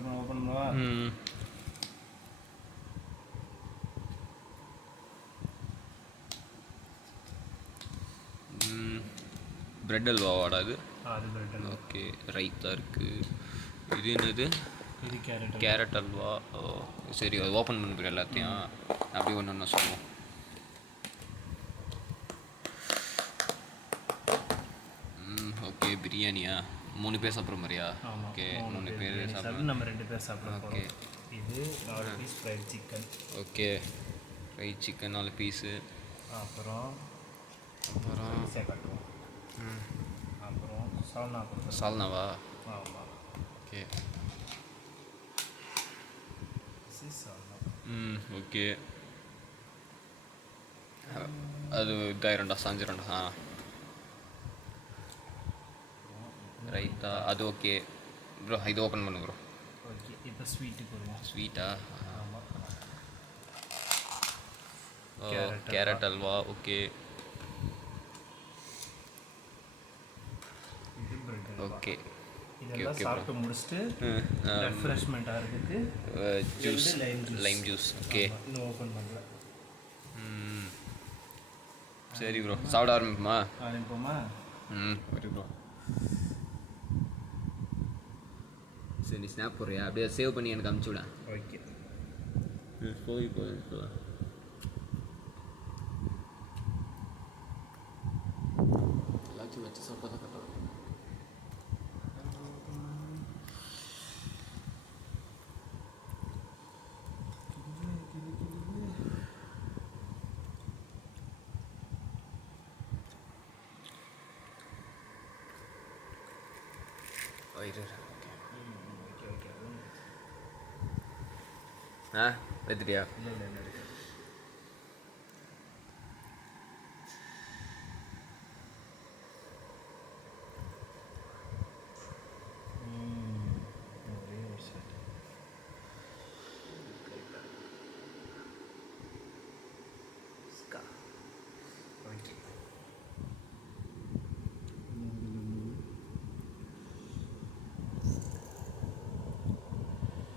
Start பண்ண open பண்ணவா? Bread அல்வாவாடா அது? அது பிரெட் அல்வா. ஓகே, ரைத்தா இருக்குது. இது என்னது? இது கேரட் அல்வா. ஓ சரி, அது ஓப்பன் பண்ணுற எல்லாத்தையும் அப்படியே ஒன்று ஒன்று சொல்லுவோம். ஓகே, பிரியாணியா? 3 பேர் சாப்பிட்ற மாதிரியா? ஓகே, 3 பேர் சாப்பிட்றோம். நம்ம 2 பேர் சாப்பிட்றோம். ஓகே, இது 4 piece fried chicken. Okay, fried chicken 4 piece. அப்புறம் காட்டுவோம். அப்புறம் சால்னா கொடுக்குறோம். சால்னாவா? ஆமாம். ஓகே, சால்னா. ஓகே. அது இதாயிரண்டா, சாஞ்சிரண்டா. ரைத்தா அது ஓகே ப்ரோ. இது ஓப்பன் பண்ணு ப்ரோ. ஓகே, இப்போ ஸ்வீட்டுக்கு வருவோம். ஸ்வீட்டா? ஆமாம். கேரட் அல்வா. ஓகே, இது பிரெட் அல்வா. ஓகே. இதெல்லாம் சாப்பிட்டு முடிச்சுட்டு ரெஃப்ரெஷ்மெண்ட் ஆகிறதுக்கு ஜூஸ், லைம் ஜூஸ். ஓகே, இன்னும் ஓப்பன் பண்ணல. சரி ப்ரோ, சாப்பிட ஆரம்பிப்போமா? சரி ப்ரோ. சரி, நீ ஸ்னாப் போடுறியா? அப்படியே சேவ் பண்ணி எனக்கு அனுப்பிச்சி விட. ஓகே, போய் எல்லாத்தையும் வச்சு சாப்பிட்டா தான் கரெக்டாக இருக்கும். எடுத்துட்டியா?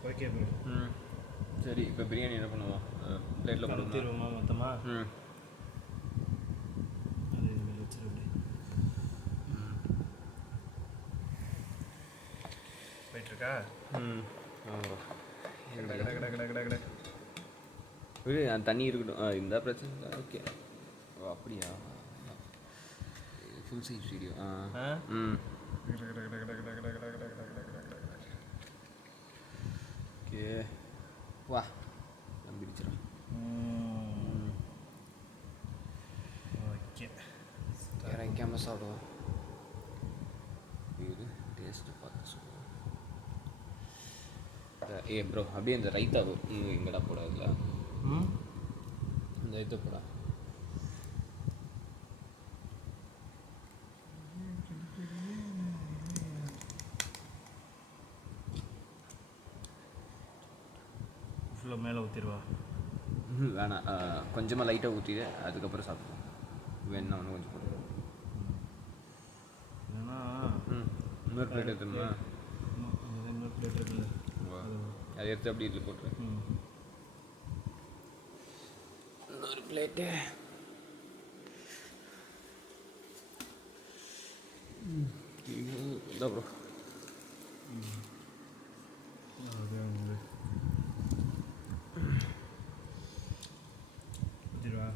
Okay bro. சரி, இப்போ பிரியாணி என்ன பண்ணுவோம்? பிளேட்டில் கொடுத்துருவோமா மொத்தமாக? அது இதில் வச்சுருவேன். போயிட்டுருக்கா? அந்த தண்ணி இருக்கட்டும். இந்த பிரச்சனை இல்லை. ஓகே. ஓ அப்படியா? Full size video. ஓகே, வா நம்பிடுச்சிடும். ஓகே, இறக்காமல் சாப்பிடுவோம். இது டேஸ்ட்டு பார்த்து சொல்லுவோம். ப்ரோ, அப்படியே இந்த ரைத்தா எங்கடா போடாதுல? இந்த இது போடா. ஃபுல்லாக மேலே ஊற்றிடுவா? வேணாம், கொஞ்சமாக லைட்டாக ஊற்றிடு, அதுக்கப்புறம் சாப்பிடுவோம். வேணா ஒன்று கொஞ்சம் போடு. ஏன்னா இன்னொரு பிளேட் எடுத்துமா? இன்னொரு பிளேட் இருக்குல்ல, அதை எடுத்து அப்படி இதில் போட்டுரு. இன்னொரு பிளேட்டு. இல்லை ப்ரோ. ஊற்றிடுவா?